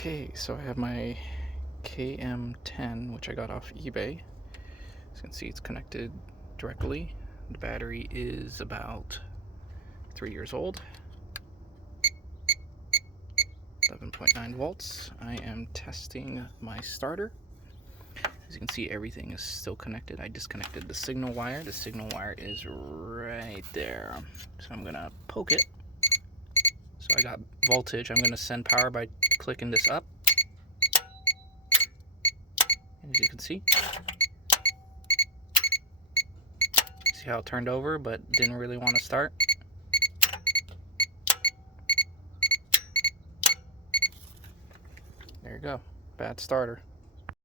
Okay, so I have my KM10, which I got off eBay. As you can see, it's connected directly. The battery is about 3 years old. 11.9 volts. I am testing my starter. As you can see, everything is still connected. I disconnected the signal wire. The signal wire is right there. So I'm gonna poke it. So I got voltage. I'm gonna send power by clicking this up. As you can see how it turned over but didn't really want to start. There you go. Bad starter.